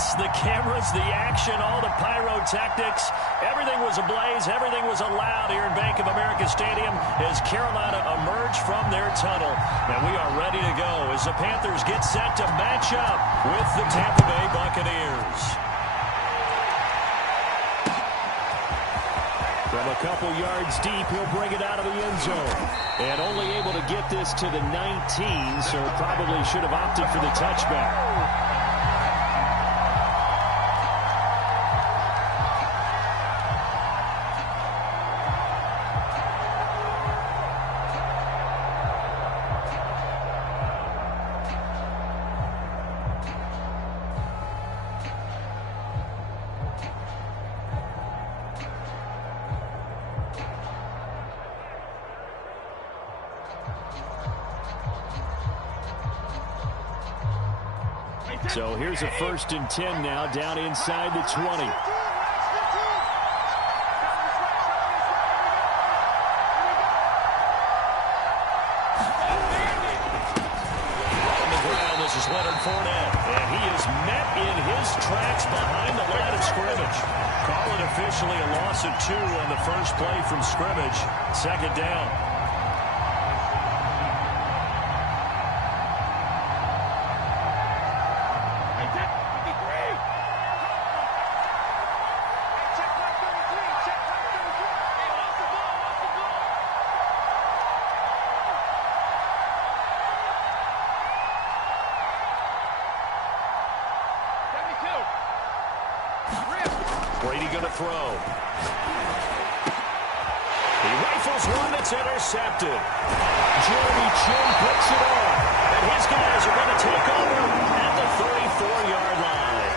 lights, the cameras, the action, all the pyrotechnics. Everything was ablaze. Everything was allowed here in Bank of America Stadium as Carolina emerged from their tunnel. And we are ready to go as the Panthers get set to match up with the Tampa Bay Buccaneers. From a couple yards deep, he'll bring it out of the end zone. And only able to get this to the 19, so probably should have opted for the touchback. So here's a 1st and 10 now, down inside the 20. On the ground, this is Leonard Fournette, and he is met in his tracks behind the line of scrimmage. Call it officially a loss of 2 on the first play from scrimmage. 2nd down. Brady going to throw. He rifles one that's intercepted. Jeremy Chin puts it on. And his guys are going to take over at the 34-yard line.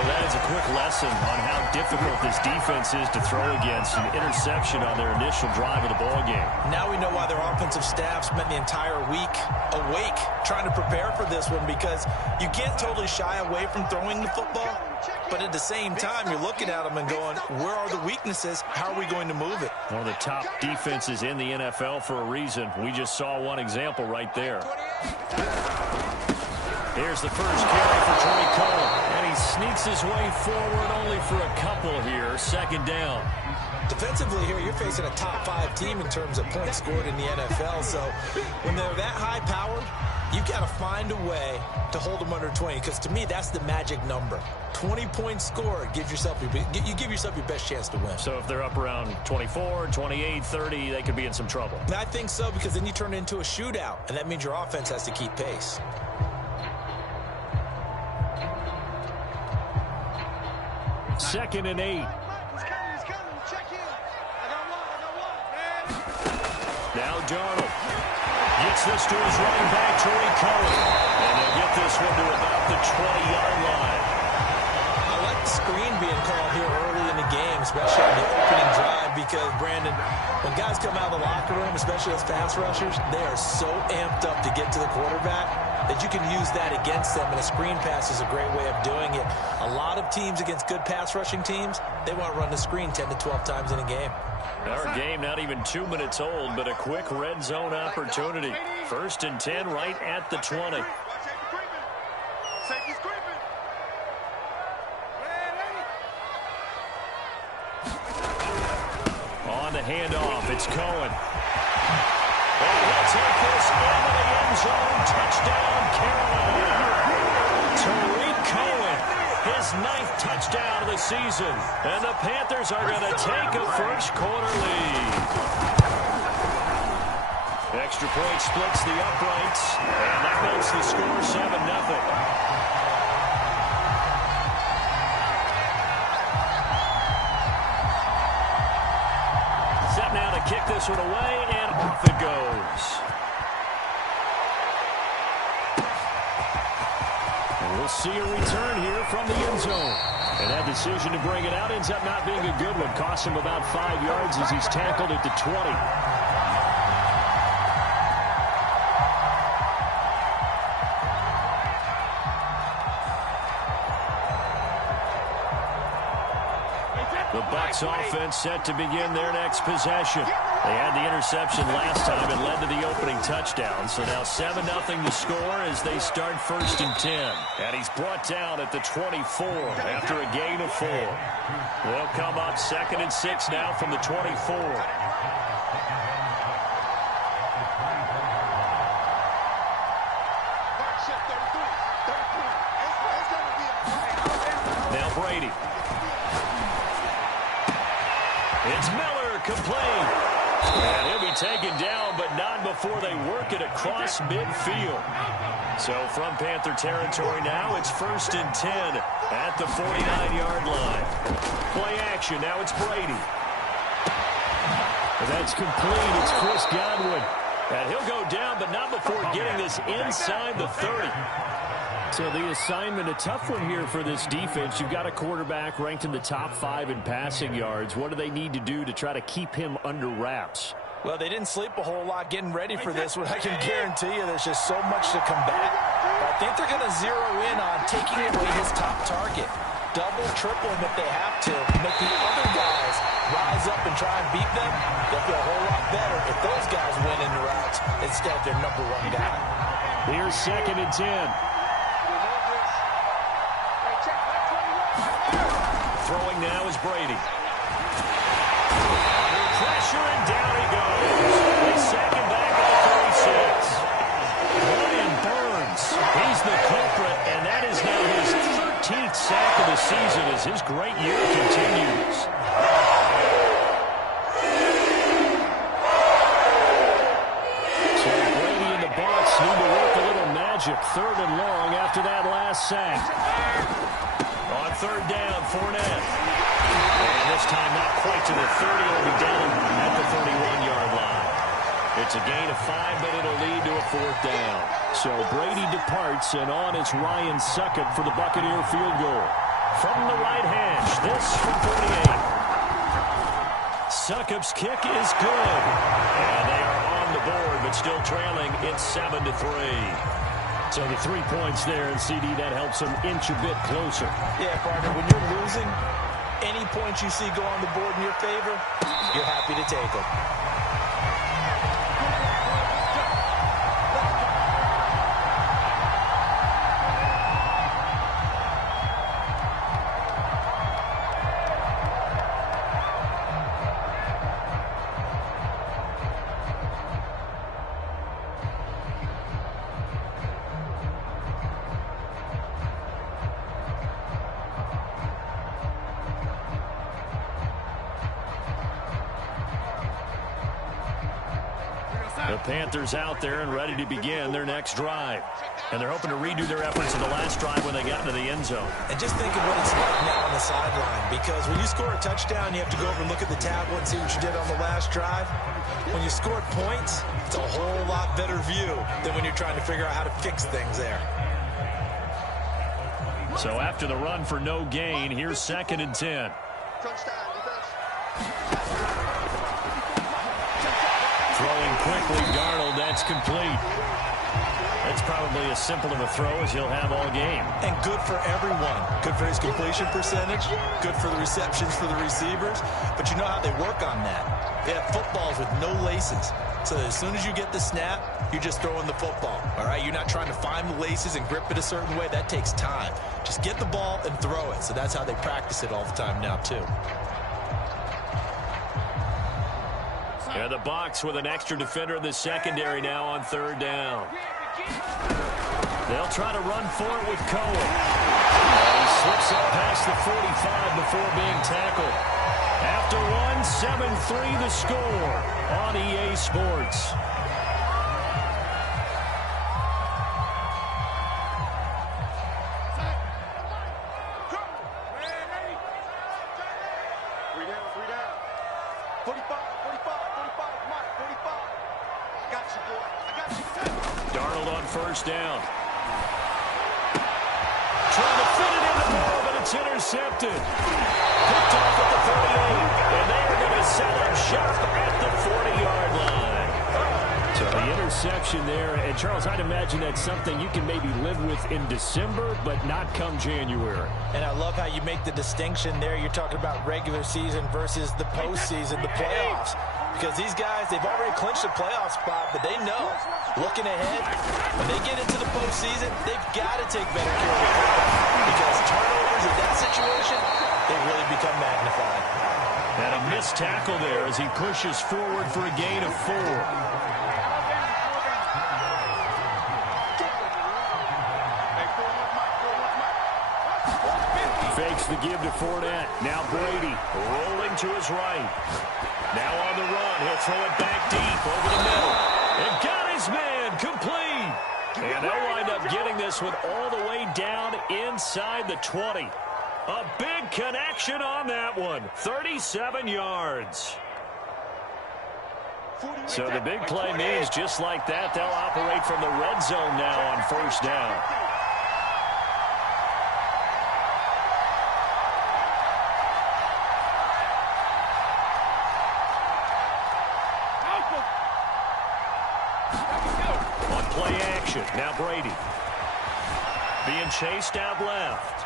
Well, that is a quick lesson on how difficult this defense is to throw against. An interception on their initial drive of the ballgame. Now we know why their offensive staff spent the entire week awake trying to prepare for this one, because you can't totally shy away from throwing the football. But at the same time, you're looking at them and going, where are the weaknesses? How are we going to move it? One of the top defenses in the NFL for a reason. We just saw one example right there. Here's the first carry for Troy Cohen. And he sneaks his way forward only for a couple here. 2nd down. Defensively here, you're facing a top 5 team in terms of points scored in the NFL. So when they're that high-powered, you've got to find a way to hold them under 20, because to me, that's the magic number. 20 points scored, you give yourself your best chance to win. So if they're up around 24, 28, 30, they could be in some trouble. And I think so, because then you turn it into a shootout, and that means your offense has to keep pace. Second and 8. Now Darnold gets this to his running back, Troy Cohen. And they'll get this one to about the 20-yard line. I like the screen being called here early in the game, especially on the opening drive, because, Brandon, when guys come out of the locker room, especially as pass rushers, they are so amped up to get to the quarterback that you can use that against them, and a screen pass is a great way of doing it. A lot of teams against good pass rushing teams, they want to run the screen 10 to 12 times in a game. Our game not even 2 minutes old, but a quick red zone opportunity. 1st and 10 right at the 20. On the handoff, it's Cohen. And he'll take this into the end zone. Touchdown, Carolina. Tariq Cohen, his 9th touchdown of the season. And the Panthers are going to take a first-quarter lead. Extra point splits the uprights, and that makes the score 7-0. Now to kick this one away, and off it goes. And we'll see a return here from the end zone. And that decision to bring it out ends up not being a good one. Costs him about 5 yards as he's tackled at the 20. The Bucs offense set to begin their next possession. They had the interception last time. It led to the opening touchdown. So now 7-0 to score as they start 1st and 10. And he's brought down at the 24 after a gain of 4. They'll come up 2nd and 6 now from the 24. Now Brady. It's Miller, complete. And he'll be taken down, but not before they work it across midfield. So from Panther territory now, it's 1st and 10 at the 49-yard line. Play action, now it's Brady. And that's complete, it's Chris Godwin. And he'll go down, but not before getting this inside the 30. So the assignment, a tough one here for this defense. You've got a quarterback ranked in the top 5 in passing yards. What do they need to do to try to keep him under wraps? Well, they didn't sleep a whole lot getting ready for this one. I can guarantee you there's just so much to combat. But I think they're going to zero in on taking away his top target. Double, triple him if they have to. Make the other guys rise up and try and beat them. They'll feel a whole lot better if those guys win in the routes instead of their number 1 guy. Here's 2nd and 10. Throwing now is Brady. Under pressure, and down he goes. They sack him back at the 36. Brian Burns, he's the culprit, and that is now his 13th sack of the season as his great year continues. So Brady and the Bucs need to work a little magic. 3rd and long after that last sack. On 3rd down, Fournette. And this time not quite to the 30. It'll be down at the 31-yard line. It's a gain of 5, but it'll lead to a 4th down. So Brady departs, and on is Ryan Succop for the Buccaneer field goal. From the right hash, this from 48. Succop's kick is good. And they are on the board, but still trailing. It's 7-3. So the 3 points there, and CD, that helps them inch a bit closer. Yeah, partner, when you're losing, any points you see go on the board in your favor, you're happy to take them. The Panthers out there and ready to begin their next drive. And they're hoping to redo their efforts in the last drive when they got into the end zone. And just think of what it's like now on the sideline, because when you score a touchdown, you have to go over and look at the tablet and see what you did on the last drive. When you scored points, it's a whole lot better view than when you're trying to figure out how to fix things there. So after the run for no gain, here's 2nd and 10. Throwing quickly, Darnold, that's complete. That's probably as simple of a throw as he'll have all game. And good for everyone. Good for his completion percentage. Good for the receptions for the receivers. But you know how they work on that. They have footballs with no laces. So as soon as you get the snap, you're just throwing the football. All right? You're not trying to find the laces and grip it a certain way. That takes time. Just get the ball and throw it. So that's how they practice it all the time now, too. And the Bucs with an extra defender in the secondary now on 3rd down. They'll try to run for it with Cohen. He slips up past the 45 before being tackled. After 7-3 the score on EA Sports. Darnold on 1st down. Trying to fit it in the middle, but it's intercepted. Picked off at the 48, and they are going to set up shop at the 40-yard line. So the interception there, and Charles, I'd imagine that's something you can maybe live with in December, but not come January. And I love how you make the distinction there. You're talking about regular season versus the postseason, the playoffs. because these guys, they've already clinched a playoff spot, but they know, looking ahead, when they get into the postseason, they've got to take better care of the football because turnovers in that situation, they really become magnified. And a missed tackle there as he pushes forward for a gain of 4. Fakes the give to Fournette. Now Brady rolling to his right. Now on the run. He'll throw it back deep over the middle. And got his man complete. And they'll wind up getting this one all the way down inside the 20. A big connection on that one. 37 yards. So the big play means just like that, they'll operate from the red zone now on first down. On play action, now Brady. Being chased out left.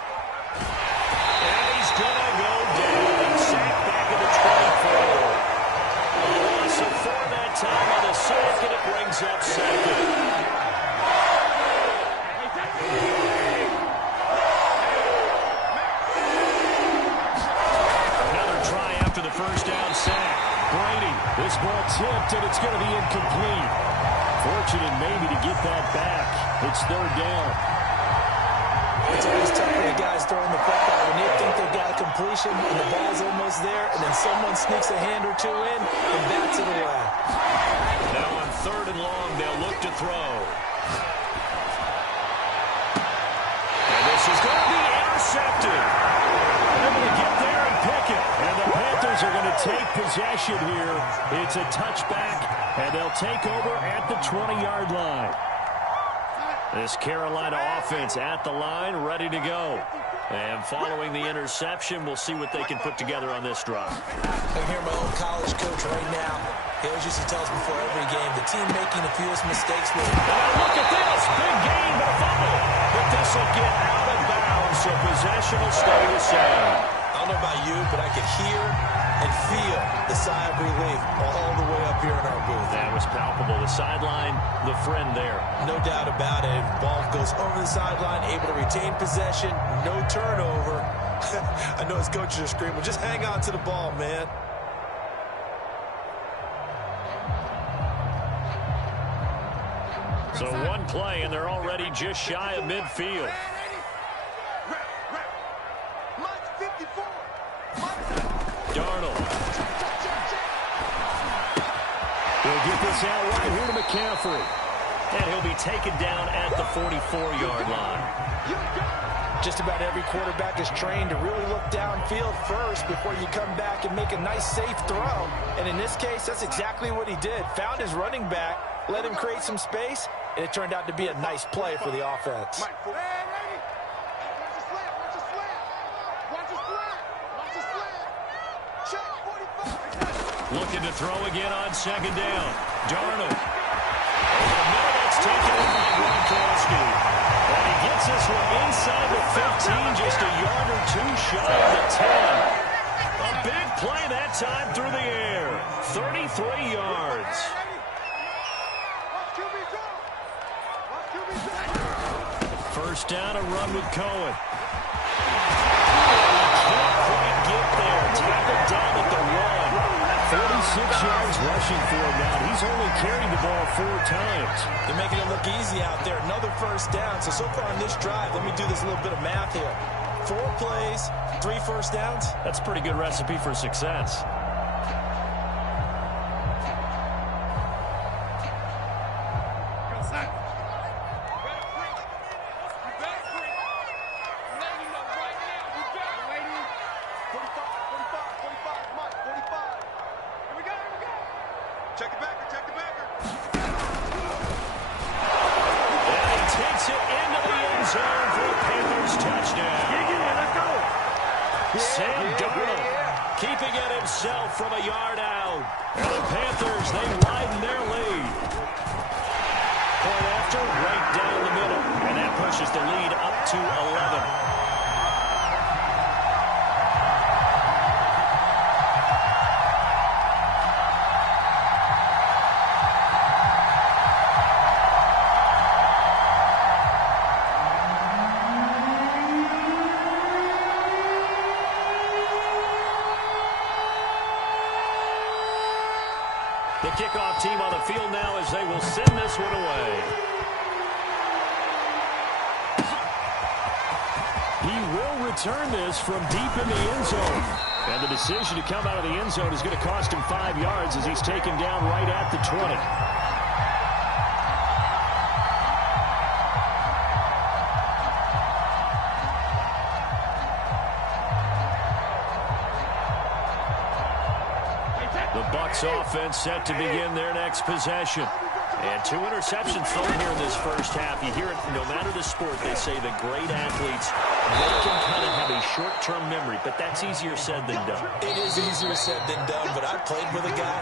And he's going to go down. Sacked back at the 24. A loss of 4 that time on the sack, and it brings up second. Another try after the first down sack. Brady, this ball tipped, and it's going to be incomplete. Fortunate maybe to get that back. It's third down. It's always tough for the guys throwing the football when they think they've got a completion and the ball's almost there, and then someone sneaks a hand or two in and bats it away. Now on third and long, they'll look to throw. And this is going to be intercepted. They're going to get there and pick it. And the Panthers are going to take possession here. It's a touchback, and they'll take over at the 20-yard line. This Carolina offense at the line, ready to go. And following the interception, we'll see what they can put together on this drive. I hear my old college coach right now. He always used to tell us before every game, the team making the fewest mistakes will. Look at this. Big gain, but a fumble. But this will get out of bounds, so possession will stay the same. I don't know about you, but I could hear and feel the sigh of relief all the way up here in our booth. That was palpable. The sideline, the friend there. No doubt about it. Ball goes over the sideline, able to retain possession, no turnover. I know his coaches are screaming, just hang on to the ball, man. So one play, and they're already just shy of midfield. Darnold. He'll get this out right here to McCaffrey. And he'll be taken down at the 44-yard line. Just about every quarterback is trained to really look downfield first before you come back and make a nice, safe throw. And in this case, that's exactly what he did. Found his running back, let him create some space, and it turned out to be a nice play for the offense. Looking to throw again on second down. Darnold. Over the middle, that's taken in by Gronkowski. And he gets this one inside the 15, just a yard or two shy of the 10. A big play that time through the air. 33 yards. First down, a run with Cohen. Can't quite get there. Tackled down at the 1. 46 yards rushing for him now. He's only carried the ball 4 times. They're making it look easy out there. Another first down. So far on this drive, let me do this little bit of math here. 4 plays, 3 first downs. That's a pretty good recipe for success. Sam Darnold keeping it himself from a yard out. And the Panthers, they widen their lead. Point after, right down the middle. And that pushes the lead up to 11. The kickoff team on the field now as they will send this one away. He will return this from deep in the end zone. And the decision to come out of the end zone is going to cost him 5 yards as he's taken down right at the 20. Offense set to begin their next possession. And 2 interceptions thrown here in this first half. You hear it no matter the sport. They say the great athletes, they can kind of have a short-term memory, but that's easier said than done. It is easier said than done, but I played with a guy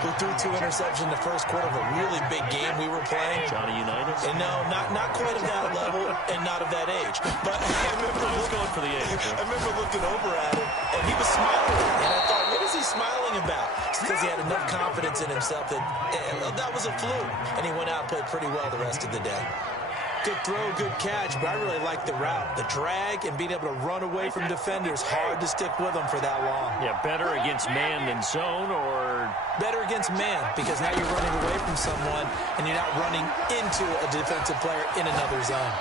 who threw 2 interceptions in the first quarter of a really big game we were playing. Johnny Unitas? And no, not quite of that level and not of that age. But I was going for the age. I remember looking over at him, and he was smiling. And I thought, what is he smiling about? It's because he had enough confidence in himself that was a fluke. And he went out and played pretty well the rest of the day. Good throw, good catch, but I really like the route. The drag and being able to run away from defenders, hard to stick with them for that long. Yeah, better against man than zone, or? Better against man, because now you're running away from someone and you're not running into a defensive player in another zone.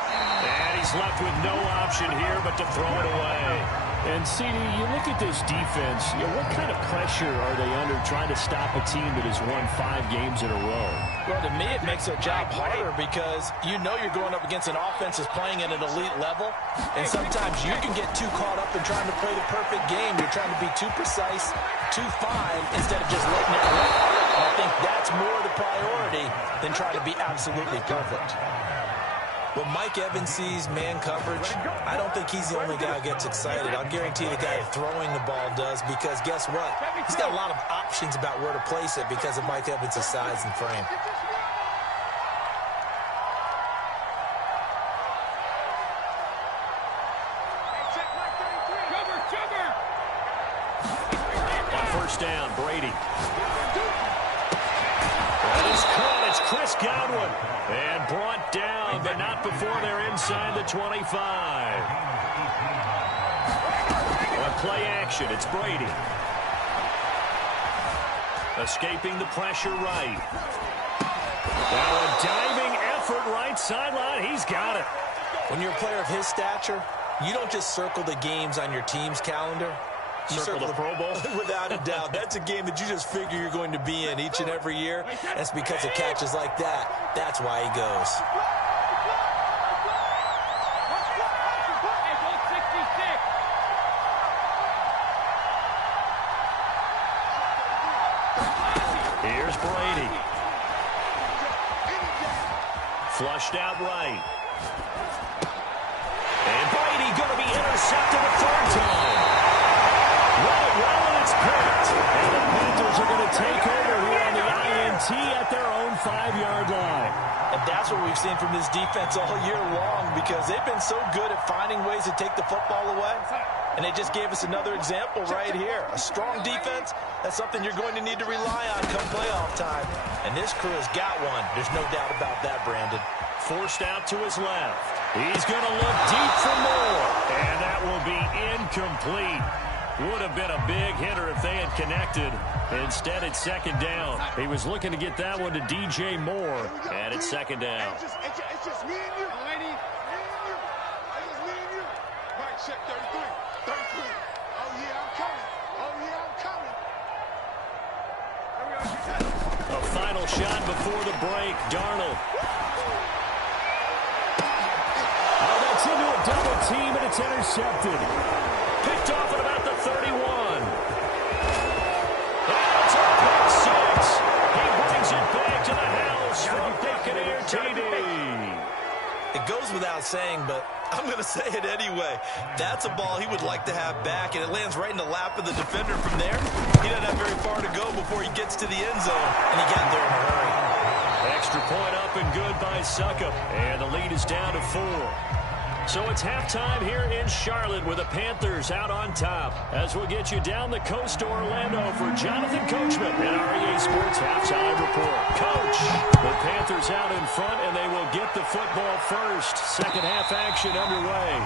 And he's left with no option here but to throw it away. And, CD, you look at this defense, what kind of pressure are they under trying to stop a team that has won 5 games in a row? Well, to me, it makes their job harder because you know you're going up against an offense that's playing at an elite level, and sometimes you can get too caught up in trying to play the perfect game. You're trying to be too precise, too fine, instead of just letting it rip. And I think that's more the priority than trying to be absolutely perfect. When Mike Evans sees man coverage, I don't think he's the only guy who gets excited. I'll guarantee the guy throwing the ball does, because guess what? He's got a lot of options about where to place it because of Mike Evans' size and frame. On first down, Brady. That is caught. It's Chris Godwin. And brought down, but not before they're inside the 25. On play action, it's Brady. Escaping the pressure right. Now a diving effort right sideline. He's got it. When you're a player of his stature, you don't just circle the games on your team's calendar. You circle the Pro Bowl? Without a doubt. That's a game that you just figure you're going to be in each and every year. That's because of catches like that. That's why he goes. Here's Brady. Flushed out right. And Brady going to be intercepted a 3rd time. Well, and it's picked. And the Panthers are going to take over here on the INT at their own 5-yard line. And that's what we've seen from this defense all year long, because they've been so good at finding ways to take the football away. And they just gave us another example right here. A strong defense, that's something you're going to need to rely on come playoff time. And this crew has got one. There's no doubt about that, Brandon. Forced out to his left. He's going to look deep for more. And that will be incomplete. Would have been a big hitter if they had connected. Instead, it's 2nd down. He was looking to get that one to DJ Moore. And it's 2nd down. It's just me and you. Me and you. It's just me and you. Mike, check 33. 33. Oh, yeah, I'm coming. Oh, yeah, I'm coming. A final shot before the break. Darnold. Oh, that's into a double team, and it's intercepted. Picked off at about the 31. That's a pick 6. He brings it back to the house from Buccaneer TD. It goes without saying, but I'm going to say it anyway. That's a ball he would like to have back, and it lands right in the lap of the defender from there. He doesn't have very far to go before he gets to the end zone, and he got there in a hurry. Extra point up and good by Succop, and the lead is down to 4. So it's halftime here in Charlotte with the Panthers out on top. As we'll get you down the coast to Orlando for Jonathan Coachman and our EA Sports Halftime Report. Coach, the Panthers out in front, and they will get the football first. Second half action underway.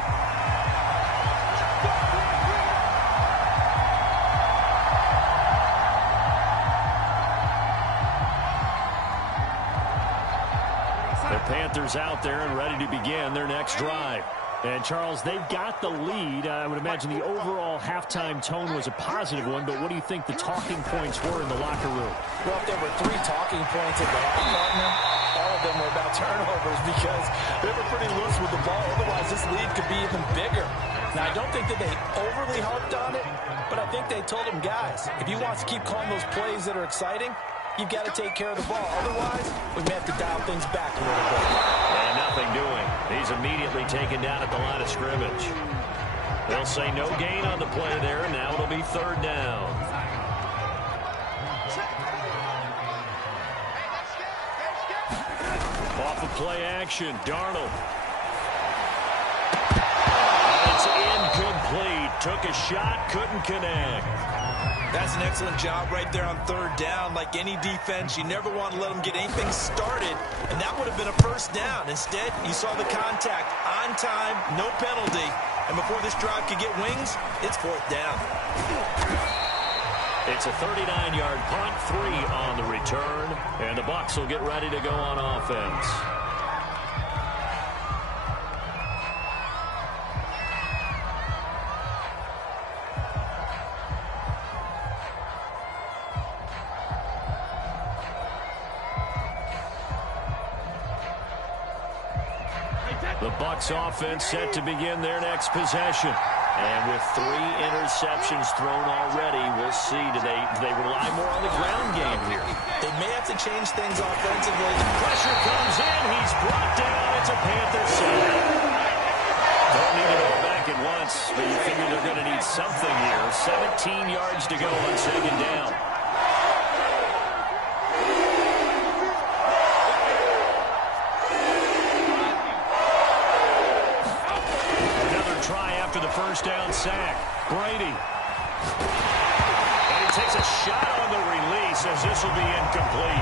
Panthers out there and ready to begin their next drive. And, Charles, they've got the lead. I would imagine the overall halftime tone was a positive one, but what do you think the talking points were in the locker room? Well, if there were 3 talking points at the half, partner, all of them were about turnovers because they were pretty loose with the ball. Otherwise, this lead could be even bigger. Now, I don't think that they overly harped on it, but I think they told them, guys, if you want to keep calling those plays that are exciting, you've got to take care of the ball. Otherwise, we may have to dial things back a little bit. And nothing doing. He's immediately taken down at the line of scrimmage. They'll say no gain on the play there. Now it'll be 3rd down. Off of play action, Darnold. It's incomplete. Took a shot, couldn't connect. That's an excellent job right there on 3rd down. Like any defense, you never want to let them get anything started, and that would have been a 1st down. Instead, you saw the contact on time, no penalty, and before this drive could get wings, it's 4th down. It's a 39-yard punt, 3 on the return, and the Bucs will get ready to go on offense. The Bucs offense set to begin their next possession. And with 3 interceptions thrown already, we'll see. Do they rely more on the ground game here? They may have to change things offensively. Pressure comes in. He's brought down. It's a Panther sack. Don't need it all back at once, but you figure they're going to need something here. 17 yards to go on 2nd down. After the 1st down sack, Brady. And he takes a shot on the release as this will be incomplete.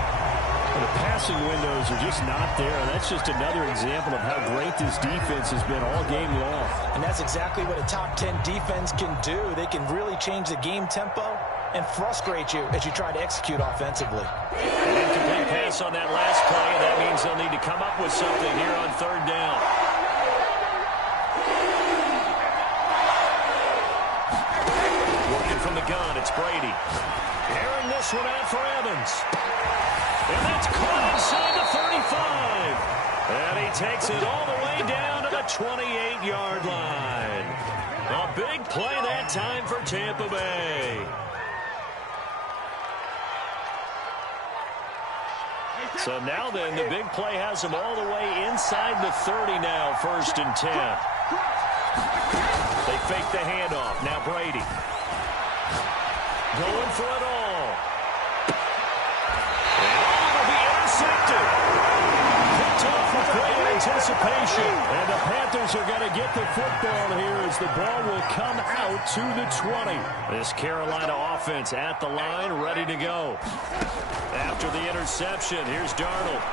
The passing windows are just not there. That's just another example of how great this defense has been all game long. And that's exactly what a top 10 defense can do. They can really change the game tempo and frustrate you as you try to execute offensively. An incomplete pass on that last play, and that means they'll need to come up with something here on 3rd down. From the gun, it's Brady. Airing this one out for Evans. And that's caught inside the 35. And he takes it all the way down to the 28-yard line. A big play that time for Tampa Bay. So now then, the big play has him all the way inside the 30 now, 1st and 10. They fake the handoff. Now Brady. Going for it all. And it'll be intercepted. Picked off with great anticipation. And the Panthers are going to get the football here as the ball will come out to the 20. This Carolina offense at the line, ready to go. After the interception, here's Darnold.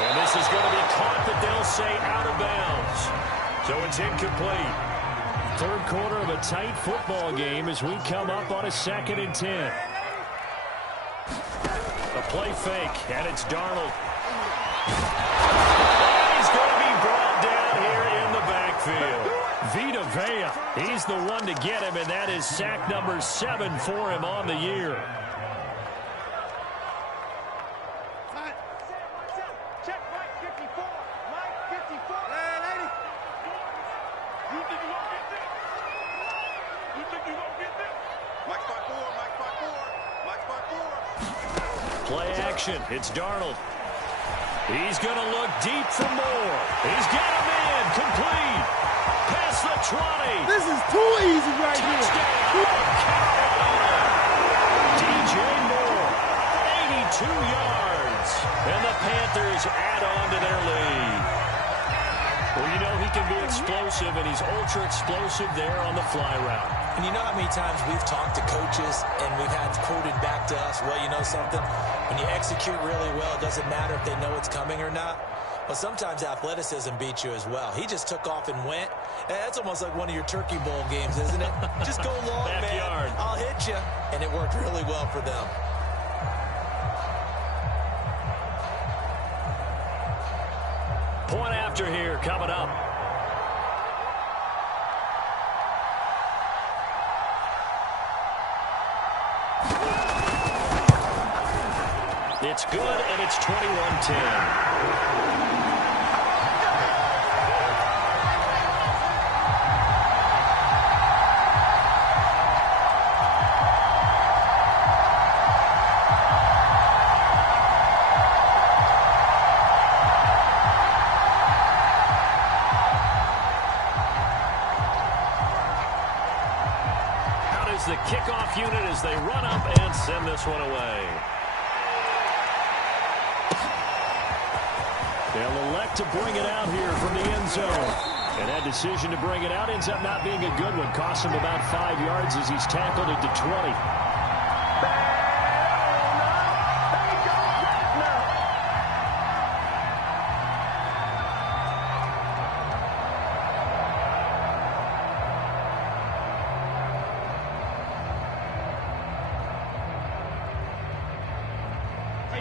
And this is going to be caught, but they'll say out of bounds. So it's incomplete. 3rd quarter of a tight football game as we come up on a 2nd and 10. A play fake, and it's Darnold. And he's going to be brought down here in the backfield. Vita Vea, he's the one to get him, and that is sack number 7 for him on the year. Play action. It's Darnold. He's going to look deep for more. He's got him in. Complete. Past the 20. This is too easy right here. Carolina. DJ Moore. 82 yards. And the Panthers add on to their lead. Well, you know he can be explosive, and he's ultra-explosive there on the fly route. And you know how many times we've talked to coaches and we've had quoted back to us, well, you know something? When you execute really well, it doesn't matter if they know it's coming or not. But sometimes athleticism beats you as well. He just took off and went. That's almost like one of your Turkey Bowl games, isn't it? Just go long, Backyard. man. I'll hit you. And it worked really well for them. Point after here coming up. It's good, and it's 21-10. The kickoff unit as they run up and send this one away. They'll elect to bring it out here from the end zone. And that decision to bring it out ends up not being a good one. Cost him about 5 yards as he's tackled it to 20.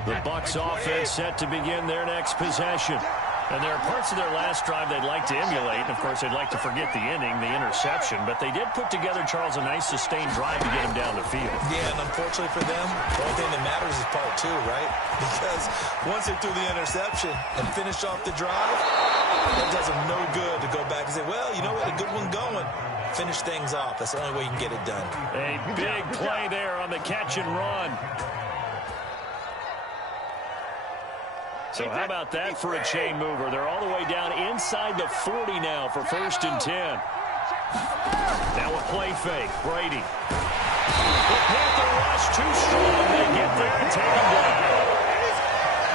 The Bucs offense set to begin their next possession. And there are parts of their last drive they'd like to emulate. And, of course, they'd like to forget the ending, the interception. But they did put together, Charles, a nice sustained drive to get him down the field. Yeah, and unfortunately for them, the only thing that matters is part two, right? Because once they threw the interception and finished off the drive, that does them no good to go back and say, well, you know what, a good one going. Finish things off. That's the only way you can get it done. A big play there on the catch and run. So how about that for a chain mover? They're all the way down inside the 40 now for 1st and 10. Now a play fake. Brady. The Panther rush too strong. They get there and take him down.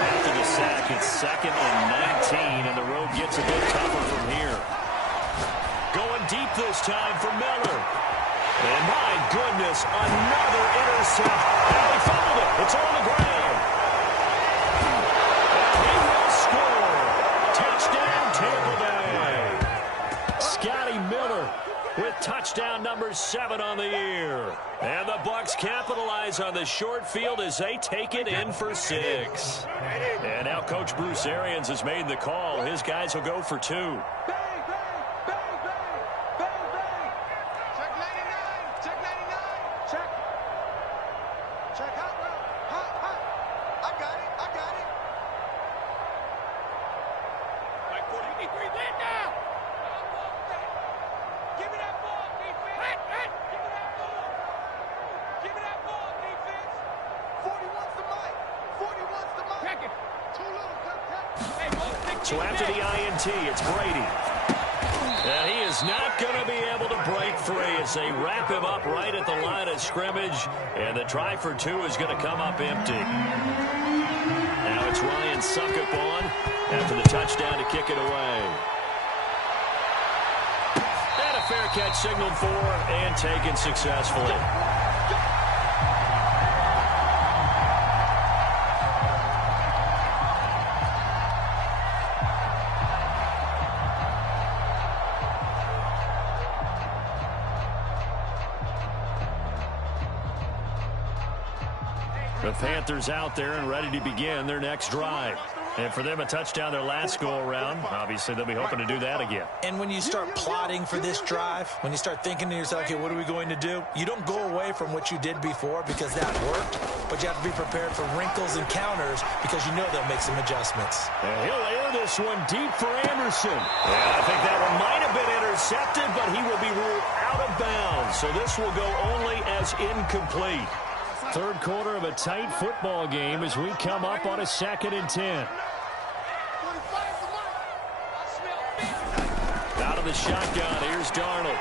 After the sack, it's 2nd and 19, and the road gets a bit tougher from here. Going deep this time for Miller. And my goodness, another intercept. And they fumbled it. It's on the ground. With touchdown number 7 on the year. And the Bucs capitalize on the short field as they take it in for 6. And now Coach Bruce Arians has made the call. His guys will go for 2. Check 99. Check 99. Check. Check hot route. Hot. I got it. Mike 40, you need 3 win now. Give me that ball, defense. Give me that ball. Give me that ball, defense. 40 wants the mic. 40 wants the mic. Check it. Too little. So after the INT, it's Brady. And he is not going to be able to break free as they wrap him up right at the line of scrimmage. And the try for 2 is going to come up empty. Now it's Ryan Suckup on after the touchdown to kick it away. Fair catch signaled for and taken successfully. The Panthers out there and ready to begin their next drive. And for them, a touchdown their last go-around. Obviously, they'll be hoping to do that again. And when you start plotting for this drive, when you start thinking to yourself, okay, what are we going to do? You don't go away from what you did before because that worked, but you have to be prepared for wrinkles and counters because you know they'll make some adjustments. And he'll air this one deep for Anderson. And I think that one might have been intercepted, but he will be ruled out of bounds. So this will go only as incomplete. Third quarter of a tight football game as we come up on a 2nd and 10. Out of the shotgun, here's Darnold.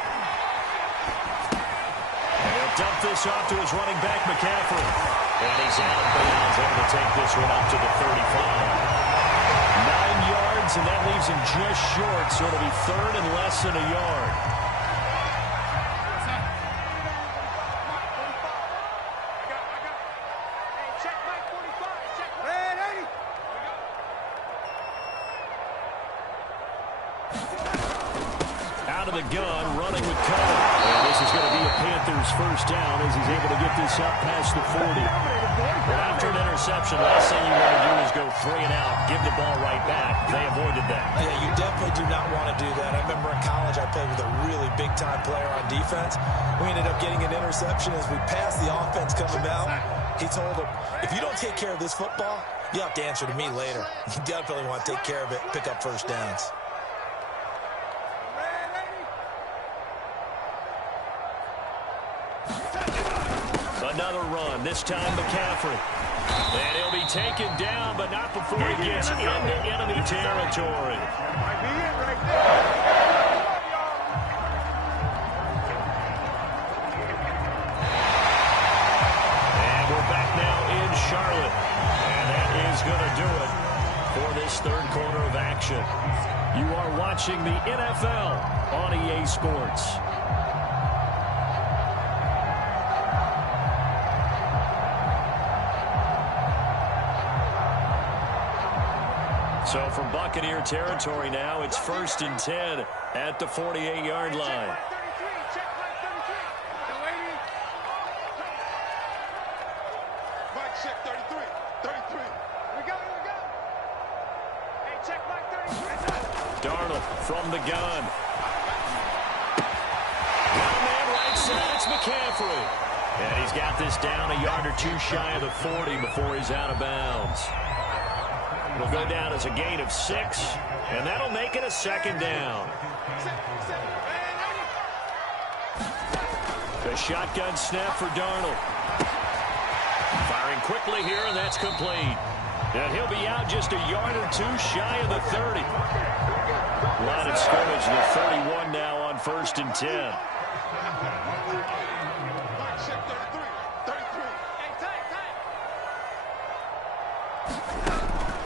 And he'll dump this off to his running back, McCaffrey. And he's out of bounds, able to take this one up to the 35. 9 yards, and that leaves him just short, so it'll be 3rd and less than a yard. Panthers first down as he's able to get this up past the 40. But after an interception, last thing you want to do is go 3 and out, give the ball right back. They avoided that. Yeah, you definitely do not want to do that. I remember in college I played with a really big-time player on defense. We ended up getting an interception as we passed the offense coming out. He told him, if you don't take care of this football, you have to answer to me later. You definitely want to take care of it, pick up first downs. Another run, this time McCaffrey. And he'll be taken down, but not before he gets into enemy territory. Might be it right there. And we're back now in Charlotte. And that is going to do it for this third quarter of action. You are watching the NFL on EA Sports. So from Buccaneer territory now, it's 1st and 10 at the 48-yard line. Check right 33. Mike, check 33. 33. Here we go. Hey, check Mike 33. Darnold from the gun. One man right side, it's McCaffrey. And he's got this down a yard or two shy of the 40 before he's out of bounds. It'll go down as a gain of 6, and that'll make it a second down. The shotgun snap for Darnold. Firing quickly here, and that's complete. And he'll be out just a yard or two shy of the 30. Line of scrimmage, the 31 now on 1st and 10.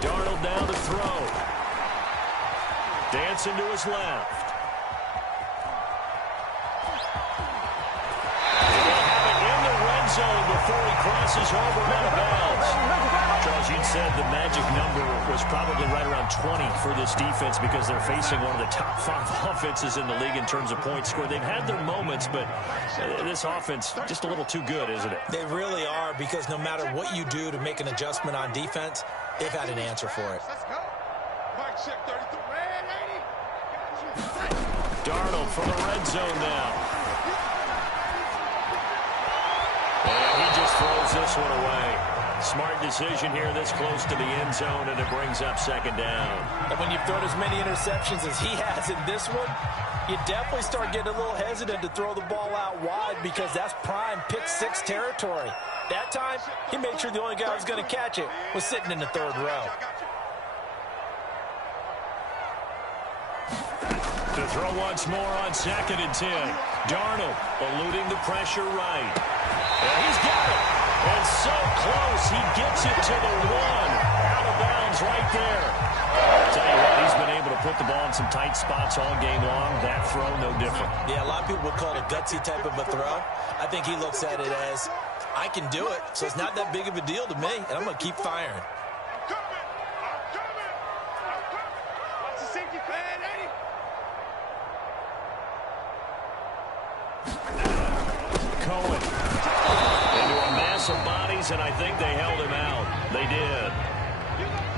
Darnold down to throw. Dancing to his left. He'll have it in the red zone before he crosses over out of bounds. Charles, you said the magic number was probably right around 20 for this defense because they're facing one of the top 5 offenses in the league in terms of points scored. They've had their moments, but this offense just a little too good, isn't it? They really are, because no matter what you do to make an adjustment on defense, they've had an answer for it. Let's go. Mike, check 33. Red 80. Darnold from the red zone now. And he just throws this one away. Smart decision here this close to the end zone, and it brings up second down. And when you've thrown as many interceptions as he has in this one, you definitely start getting a little hesitant to throw the ball out wide, because that's prime pick 6 territory. That time, he made sure the only guy who was going to catch it was sitting in the third row. To throw once more on 2nd and 10. Darnold eluding the pressure right. And he's got it. And so close, he gets it to the 1. Out of bounds right there. I'll tell you what, he's been able to put the ball in some tight spots all game long. That throw, no different. Yeah, a lot of people would call it a gutsy type of a throw. I think he looks at it as, I can do it, so it's not that big of a deal to me, and I'm going to keep firing. I'm coming. Watch the safety. Red 80. Cohen into a mass of bodies, and I think they held him out. They did.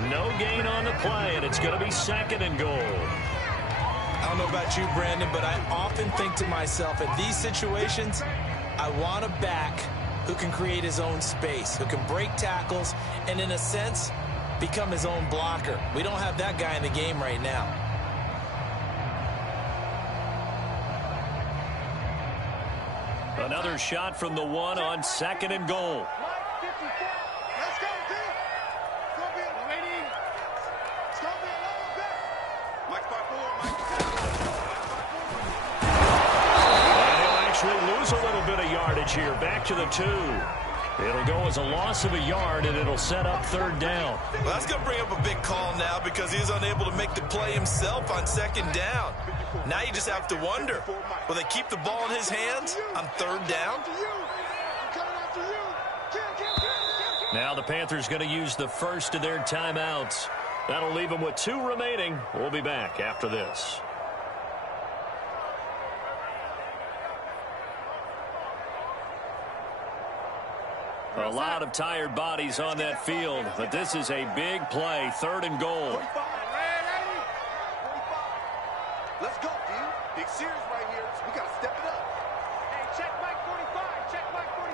No gain on the play, and it's going to be 2nd and goal. I don't know about you, Brandon, but I often think to myself, in these situations, I want a back who can create his own space, who can break tackles, and in a sense, become his own blocker. We don't have that guy in the game right now. Another shot from the 1 on 2nd and goal. Mike 54. Let's go, D. It's going to be a lady. It's going to be a long day. Mike 54. And he'll actually lose a little bit of yardage here. Back to the 2. It'll go as a loss of a yard, and it'll set up 3rd down. Well, that's going to bring up a big call now, because he's unable to make the play himself on 2nd down. Now you just have to wonder, will they keep the ball in his hands on 3rd down? Now the Panthers going to use the first of their timeouts. That'll leave them with 2 remaining. We'll be back after this. A lot of tired bodies on that field, but this is a big play, 3rd and goal. 45. Let's go, dude. Big series right here. So we got to step it up. Hey, check Mike 45. Check Mike 45.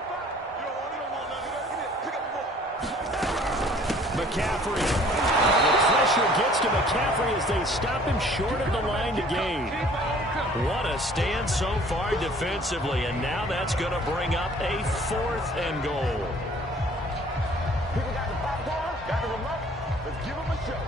You don't want none of that. Come here. Pick up the ball. McCaffrey. The pressure gets to McCaffrey as they stop him short of the line to gain. What a stand so far defensively, and now that's going to bring up a 4th and goal. People got the popcorn, got the remote. Let's give them a show.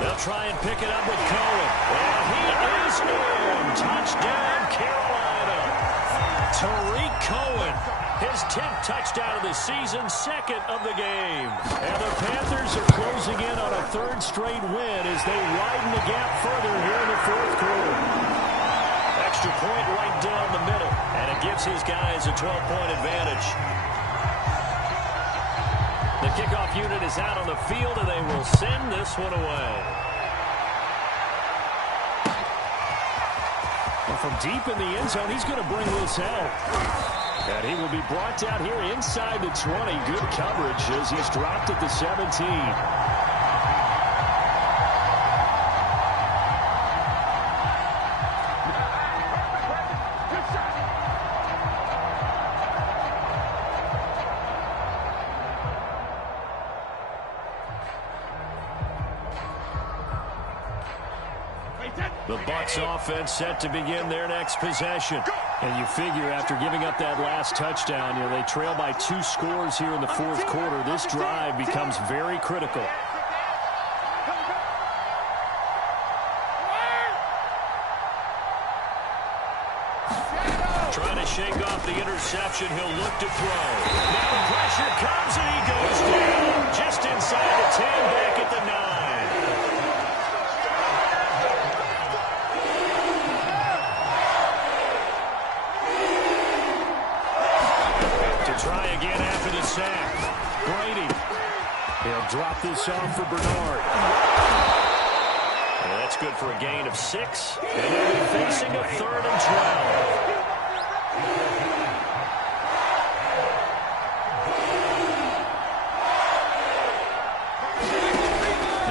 They'll try and pick it up with Cohen. And he is in. Touchdown, Carolina. Tariq Cohen, his 10th touchdown of the season, 2nd of the game. And the Panthers are closing in on a 3rd straight win as they widen the gap further here in the 4th quarter. Extra point right down the middle, and it gives his guys a 12-point advantage. The kickoff unit is out on the field, and they will send this one away. Well, from deep in the end zone, he's going to bring this out. And he will be brought down here inside the 20. Good coverage as he's dropped at the 17. The Bucs offense set to begin their next possession. And you figure after giving up that last touchdown, they trail by 2 scores here in the 4th quarter. This drive becomes very critical. Trying to shake off the interception. He'll look to throw. Now pressure comes and he goes down. Just inside the 10, back at the 9. Try again after the sack. Brady. He'll drop this off for Bernard. And that's good for a gain of 6. And they'll be facing a 3rd and 12.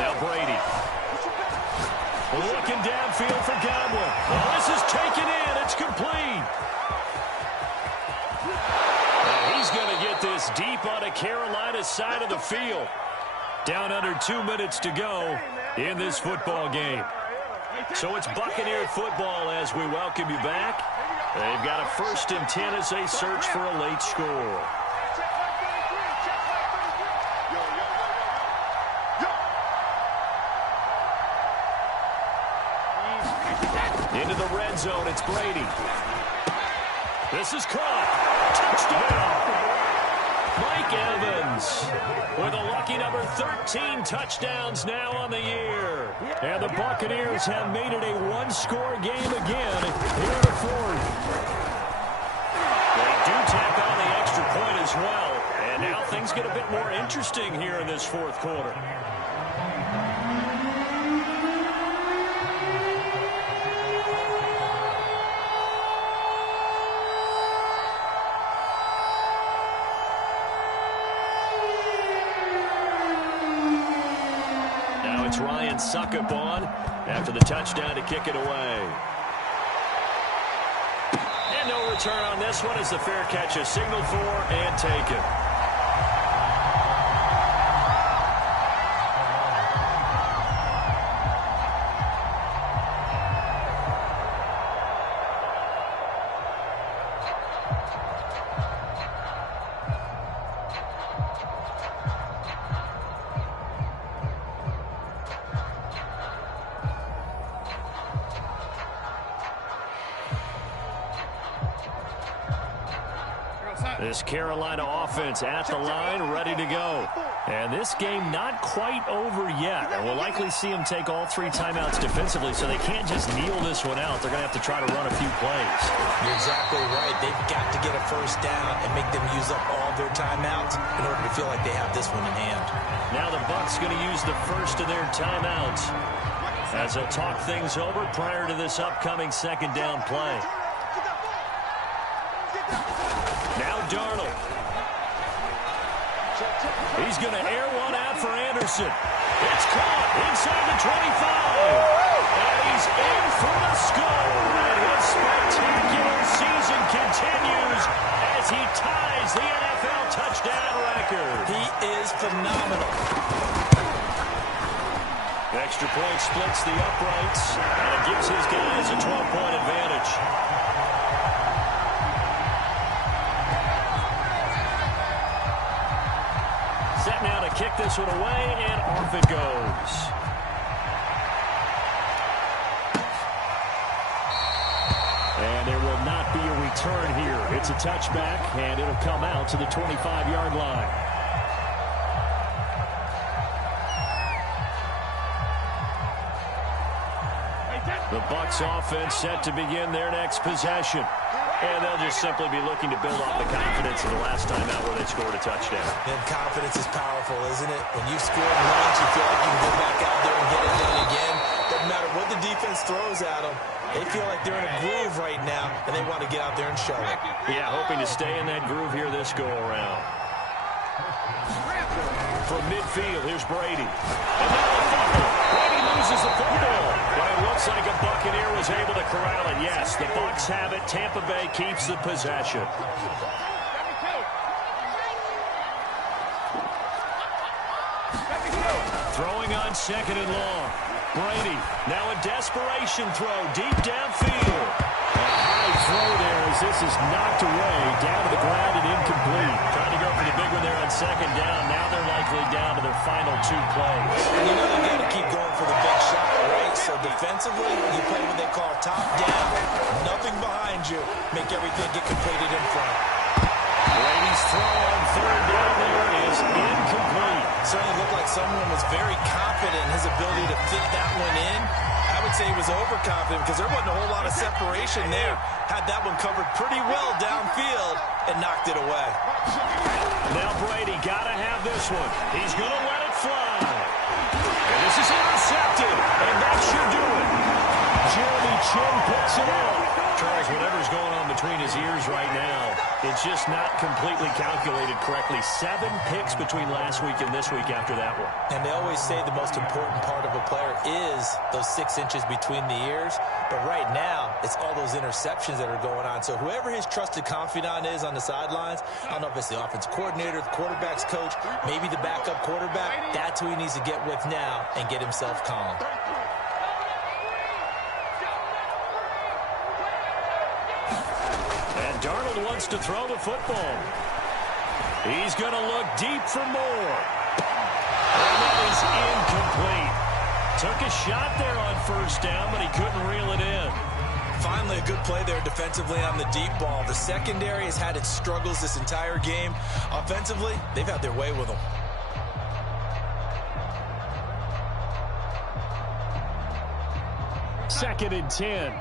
Now Brady. Looking downfield for Godwin. Well, this is taken in. It's complete. He's going to get this deep on the Carolina side of the field. Down under 2 minutes to go in this football game. So it's Buccaneer football as we welcome you back. They've got a 1st and 10 as they search for a late score. Into the red zone, it's Brady. This is caught. Touchdown. Mike Evans with a lucky number 13 touchdowns now on the year. And the Buccaneers have made it a 1-score game again here in the 4th. They do tack on the extra point as well. And now things get a bit more interesting here in this 4th quarter. Ryan Suckup on after the touchdown to kick it away. And no return on this one as the fair catch is signaled for and taken. Outside. This Carolina offense at the line, ready to go. And this game not quite over yet. And we'll likely see them take all 3 timeouts defensively, so they can't just kneel this one out. They're going to have to try to run a few plays. You're exactly right. They've got to get a first down and make them use up all their timeouts in order to feel like they have this one in hand. Now the Bucs going to use the first of their timeouts as they'll talk things over prior to this upcoming second down play. Now Darnold. He's going to air one out for Anderson. It's caught inside the 25. And he's in for the score. And his spectacular season continues as he ties the NFL touchdown record. He is phenomenal. The extra point splits the uprights, and it gives his guys a 12-point advantage. Set now to kick this one away, and off it goes. And there will not be a return here. It's a touchback, and it'll come out to the 25-yard line. The Bucs offense set to begin their next possession. And they'll just simply be looking to build off the confidence of the last time out where they scored a touchdown. And confidence is powerful, isn't it? When you've scored once, you feel like you can go back out there and get it done again. Doesn't matter what the defense throws at them. They feel like they're in a groove right now, and they want to get out there and show it. Yeah, hoping to stay in that groove here this go-around. From midfield, here's Brady. And now the fumble. Brady loses the football. But it looks like a Buccaneer was able to corral it. Yes, the Bucs have it. Tampa Bay keeps the possession. Throwing on second and long. Brady, now a desperation throw deep downfield. A high throw there as this is knocked away, down to the ground and incomplete. Trying to go for the big one there on second down. Now they're likely down to their final 2 plays. And you know they got to keep going for the big shot, right? So defensively, you play what they call top down. Nothing behind you. Make everything get completed in front. Brady's throw on third down there is incomplete. Certainly looked like someone was very confident in his ability to fit that one in. I would say he was overconfident because there wasn't a whole lot of separation there. Had that one covered pretty well downfield and knocked it away. Now Brady got to have this one. He's going to let it fly. And this is intercepted, and that should do it. Jeremy Chin picks it up. Charles, whatever's going on between his ears right now, it's just not completely calculated correctly. 7 picks between last week and this week after that one. And they always say the most important part of a player is those 6 inches between the ears. But right now, it's all those interceptions that are going on. So whoever his trusted confidant is on the sidelines, I don't know if it's the offensive coordinator, the quarterback's coach, maybe the backup quarterback, that's who he needs to get with now and get himself calm. And Darnold wants to throw the football. He's going to look deep for more. And that is incomplete. Took a shot there on first down, but he couldn't reel it in. Finally, a good play there defensively on the deep ball. The secondary has had its struggles this entire game. Offensively, they've had their way with them. Second and 10.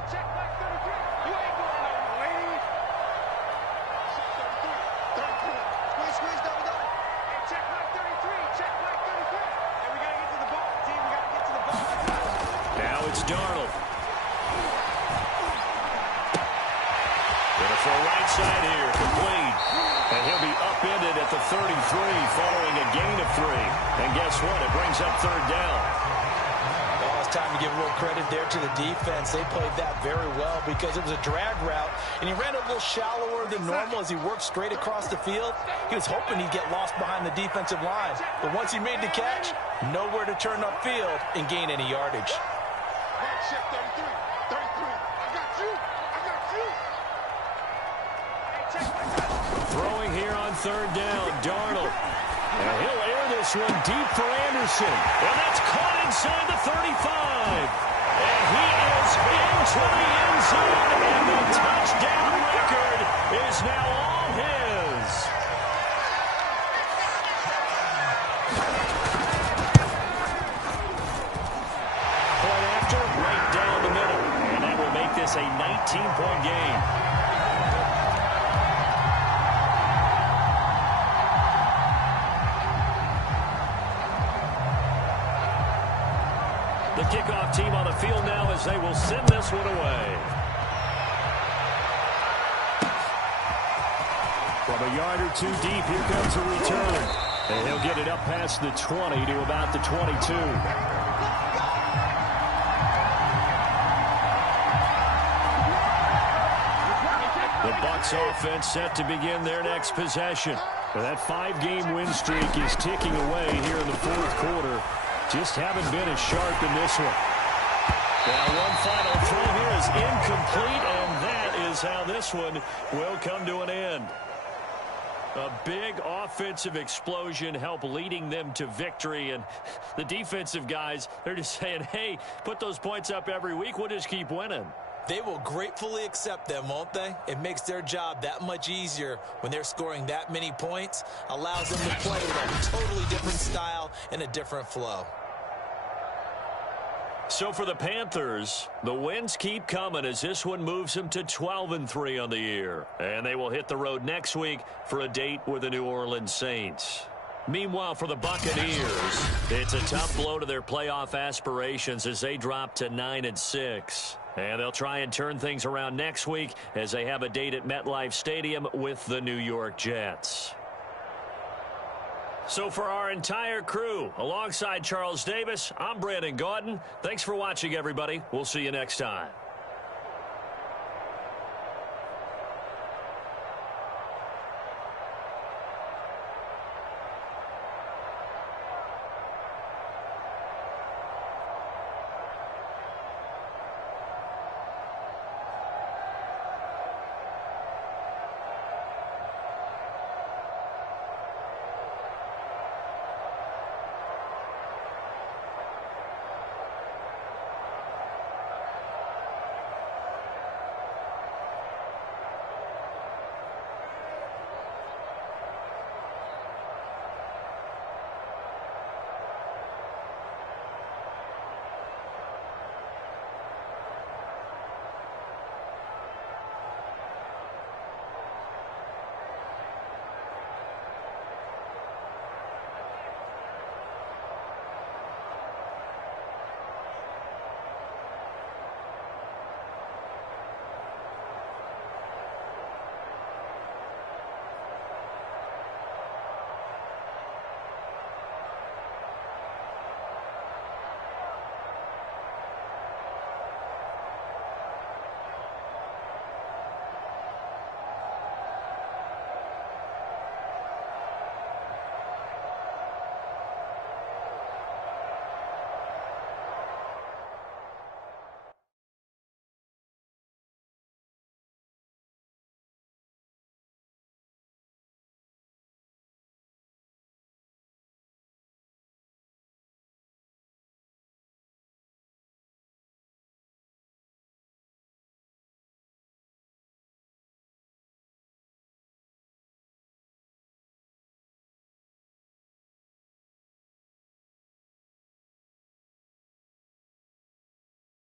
Now it's Darnold. Gonna throw right side here, complete. And he'll be upended at the 33 following a gain of 3. And guess what? It brings up third down. Well, it's time to give a little credit there to the defense. They played that very well because it was a drag route, and he ran a little shallower than normal as he worked straight across the field. He was hoping he'd get lost behind the defensive line. But once he made the catch, nowhere to turn upfield and gain any yardage. Check 33, 33. I got you. I got you. Hey, check my gun. Throwing here on third down, Darnold. And he'll air this one deep for Anderson. And that's caught inside the 35. And he is into the end zone. And the touchdown record is now all his. this a 19-point game. The kickoff team on the field now as they will send this one away. From a yard or two deep, here comes a return. And he'll get it up past the 20 to about the 22. The Bucs offense set to begin their next possession. Well, that 5-game win streak is ticking away here in the fourth quarter. Just haven't been as sharp in this one. Now one final throw here is incomplete, and that is how this one will come to an end. A big offensive explosion helped leading them to victory, and the defensive guys, they're just saying, hey, put those points up every week, we'll just keep winning. They will gratefully accept them, won't they? It makes their job that much easier when they're scoring that many points, allows them to play with a totally different style and a different flow. So for the Panthers, the wins keep coming as this one moves them to 12-3 on the year. And they will hit the road next week for a date with the New Orleans Saints. Meanwhile, for the Buccaneers, it's a tough blow to their playoff aspirations as they drop to 9-6. And they'll try and turn things around next week as they have a date at MetLife Stadium with the New York Jets. So for our entire crew, alongside Charles Davis, I'm Brandon Gaudin. Thanks for watching, everybody. We'll see you next time.